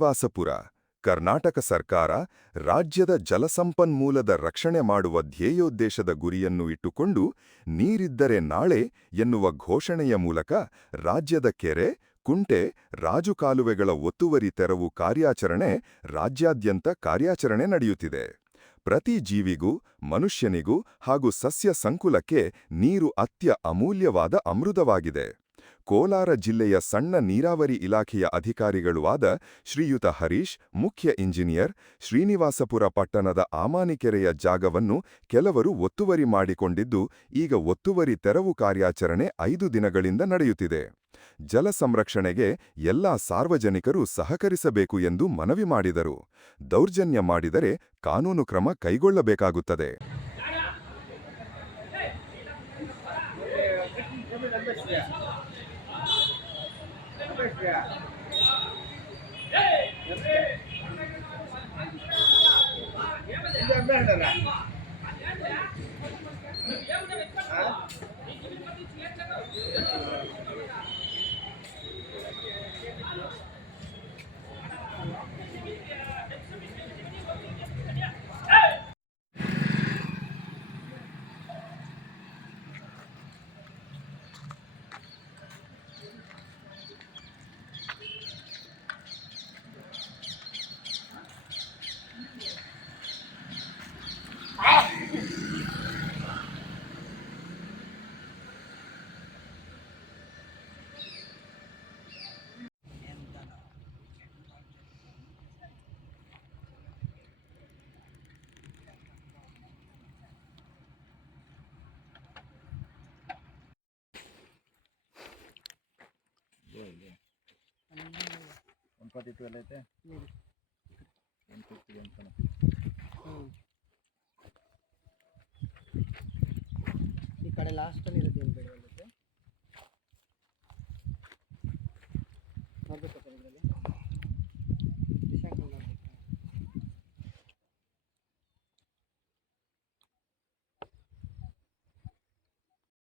ಶ್ರೀನಿವಾಸಪುರ, ಕರ್ನಾಟಕ ಸರ್ಕಾರ ರಾಜ್ಯದ ಜಲಸಂಪನ್ಮೂಲದ ರಕ್ಷಣೆ ಮಾಡುವ ಧ್ಯೇಯೋದ್ದೇಶದ ಗುರಿಯನ್ನು ಇಟ್ಟುಕೊಂಡು ನೀರಿದ್ದರೆ ನಾಳೆ ಎನ್ನುವ ಘೋಷಣೆಯ ಮೂಲಕ ರಾಜ್ಯದ ಕೆರೆ, ಕುಂಟೆ, ರಾಜುಕಾಲುವೆಗಳ ಒತ್ತುವರಿ ತೆರವು ಕಾರ್ಯಾಚರಣೆ ರಾಜ್ಯಾದ್ಯಂತ ಕಾರ್ಯಾಚರಣೆ ನಡೆಯುತ್ತಿದೆ. ಪ್ರತಿ ಜೀವಿಗೂ, ಮನುಷ್ಯನಿಗೂ ಹಾಗೂ ಸಸ್ಯ ಸಂಕುಲಕ್ಕೆ ನೀರು ಅಮೂಲ್ಯವಾದ ಅಮೃತವಾಗಿದೆ. ಕೋಲಾರ ಜಿಲ್ಲೆಯ ಸಣ್ಣ ನೀರಾವರಿ ಇಲಾಖೆಯ ಅಧಿಕಾರಿಗಳೂ ಆದ ಶ್ರೀಯುತ ಹರೀಶ್, ಮುಖ್ಯ ಇಂಜಿನಿಯರ್, ಶ್ರೀನಿವಾಸಪುರ ಪಟ್ಟಣದ ಆಮಾನಿಕೆರೆಯ ಜಾಗವನ್ನು ಕೆಲವರು ಒತ್ತುವರಿ ಮಾಡಿಕೊಂಡಿದ್ದು, ಈಗ ಒತ್ತುವರಿ ತೆರವು ಕಾರ್ಯಾಚರಣೆ 5 ದಿನಗಳಿಂದ ನಡೆಯುತ್ತಿದೆ. ಜಲ ಸಂರಕ್ಷಣೆಗೆ ಎಲ್ಲಾ ಸಾರ್ವಜನಿಕರು ಸಹಕರಿಸಬೇಕು ಎಂದು ಮನವಿ ಮಾಡಿದರು. ದೌರ್ಜನ್ಯ ಮಾಡಿದರೆ ಕಾನೂನು ಕ್ರಮ ಕೈಗೊಳ್ಳಬೇಕಾಗುತ್ತದೆ. ಈ ಕಡೆ ಲಾಸ್ಟ್ ಅಲ್ಲಿ ಇರೋದು ಏನು ಬೇಡ ನೋಡ್ಬೇಕು.